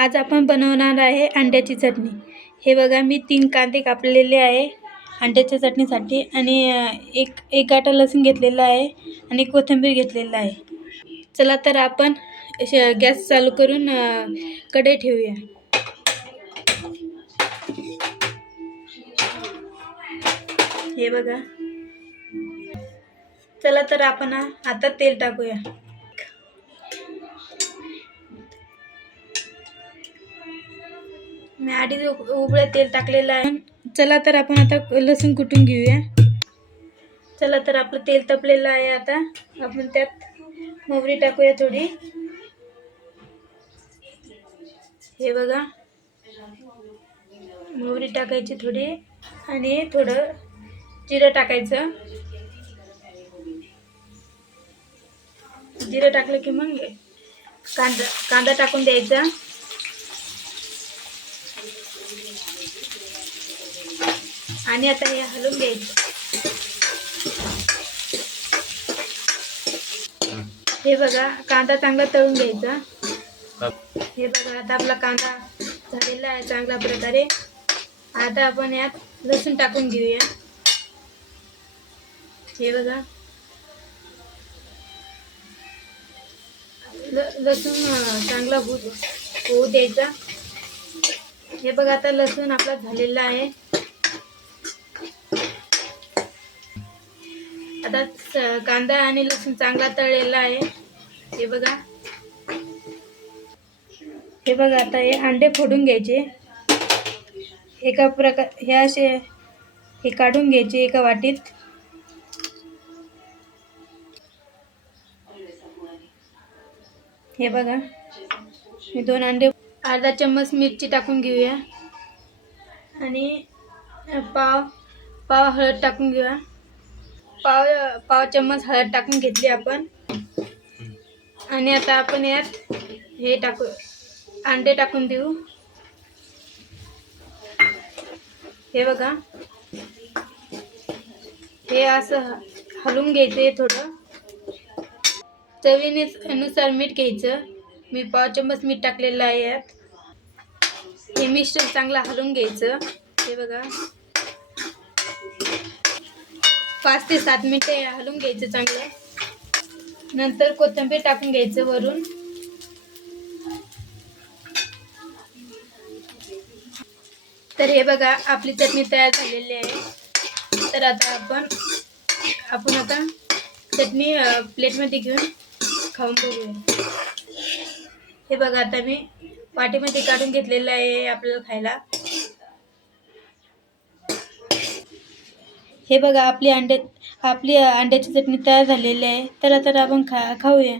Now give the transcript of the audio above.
आज आपण बनवणार आहे अंड्याची चटणी। हे बघा, मी 3 कांदे कापलेले आहे अंड्याच्या चटणीसाठी आणि एक गाठा लसूण घेतलेला आहे आणि कोथिंबीर घेतलेला आहे। चला तर आपण गॅस चालू करून कढई ठेवूया। हे बघा, चला तर आपण आता तेल टाकूया। मी आधी उबळे तेल टाकलेलं आहे। चला तर आपण आता लसूण कुटून घेऊया। चला तर आपलं तेल तपलेलं आहे। आता आपण त्यात मोहरी टाकूया थोडी। हे बघा, मोहरी टाकायची थोडी आणि थोडं जिरं टाकायचं। जिरं टाकलं की मग कांदा टाकून द्यायचा आणि आता हे हलवून घ्यायचं। हे बघा, कांदा चांगला तळून घ्यायचा। हे बघा, आता आपला कांदा झालेला आहे चांगल्या प्रकारे। आता आपण यात लसूण टाकून घेऊया। हे बघा, लसूण चांगला होऊ द्यायचा। हे बघा, आता लसूण आपला झालेला आहे। आता कांदा आणि लसूण चांगला तळलेला आहे। हे बघा, आता हे अंडे फोडून घ्यायचे। एका प्रकार हे असे हे काढून घ्यायचे एका वाटीत। हे बघा, मी 2 अंडे, अर्धा चम्मच मिरची टाकून घेऊया आणि पाव हळद टाकून घेऊया। पाव चम्मच हळद टाकून घेतली आपण। आणि आता आपण यात हे अंडे टाकून देऊ। हे बघा, हे असं हलवून घ्यायचं थोडं। चवीनुसार मीठ घ्यायचं। मी पाव चम्मच मीठ टाकलेलं आहे यात। हे मिश्रण चांगलं हलवून घ्यायचं। हे बघा, 5 ते 7 मिनिटे हलवून घ्यायचं चांगलं। नंतर कोथिंबीर टाकून घ्यायचं वरून। तर हे बघा, आपली चटणी तयार झालेली आहे। तर आता आपण आता चटणी प्लेटमध्ये घेऊन खाऊन बघूया। हे बघा, आता मी वाटीमध्ये काढून घेतलेलं आहे आपल्याला खायला। हे बघा, आपली अंड्याची चटणी तयार झालेली आहे। तर आता आपण खाऊया।